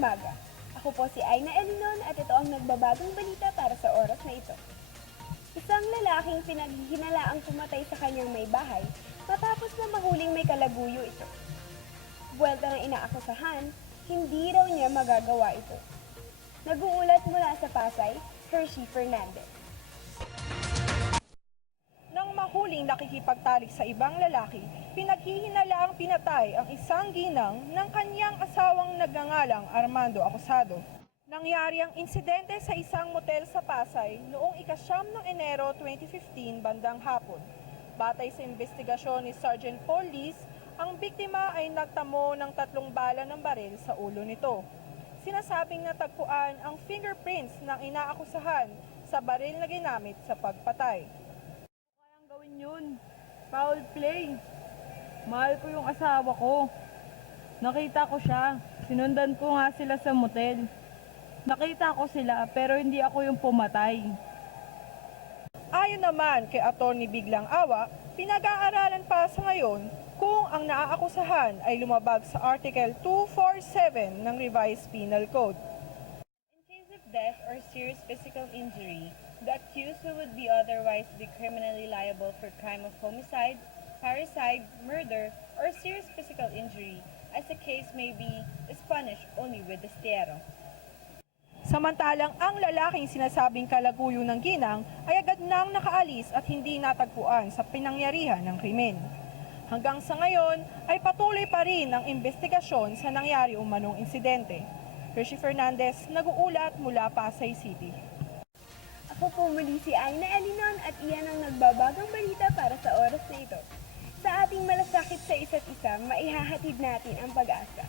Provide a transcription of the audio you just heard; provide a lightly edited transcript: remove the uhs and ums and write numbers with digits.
umaga. Ako po si Aina Elinon at ito ang nagbabagong balita para sa oras na ito. Isang lalaking pinaghinalaang pumatay sa kanyang may bahay matapos na mahuling may kalaguyo ito. Buwelta ng inaakusahan, hindi raw niya magagawa ito. Nag-uulat mula sa Pasay, Hershey Fernandez. Nang mahuling nakikipagtalik sa ibang lalaki, pinaghihinalaang pinatay ang isang ginang ng kanyang asawang nagngangalang Armando Acusado. Nangyari ang insidente sa isang motel sa Pasay noong ika-9 ng Enero 2015 bandang hapon. Batay sa investigasyon ni Sergeant Paul Liz, ang biktima ay nagtamo ng 3 bala ng baril sa ulo nito. Sinasabing natagpuan ang fingerprints ng inaakusahan sa baril na ginamit sa pagpatay. Kayang gawin yun. Foul play. Mahal ko yung asawa ko. Nakita ko siya. Sinundan ko nga sila sa motel. Nakita ko sila pero hindi ako yung pumatay. Ayon naman kay Atty. Biglang Awa, pinag-aaralan pa sa ngayon kung ang naaakusahan ay lumabag sa Article 247 ng Revised Penal Code. In case of death or serious physical injury, the accused who would be otherwise be criminally liable for crime of homicide, parricide, murder, or serious physical injury, as the case may be, is punished only with destierro. Samantalang ang lalaking sinasabing kalaguyo ng ginang ay agad nang nakaalis at hindi natagpuan sa pinangyarihan ng krimen. Hanggang sa ngayon ay patuloy pa rin ang investigasyon sa nangyari umanong insidente. Hershey Fernandez, nag-uulat mula Pasay City. Ako po muli si Aina Elinon at iyan ang nagbabagang balita para sa oras na ito. Sa ating malasakit sa isa't isa, maihahatid natin ang pag-asa.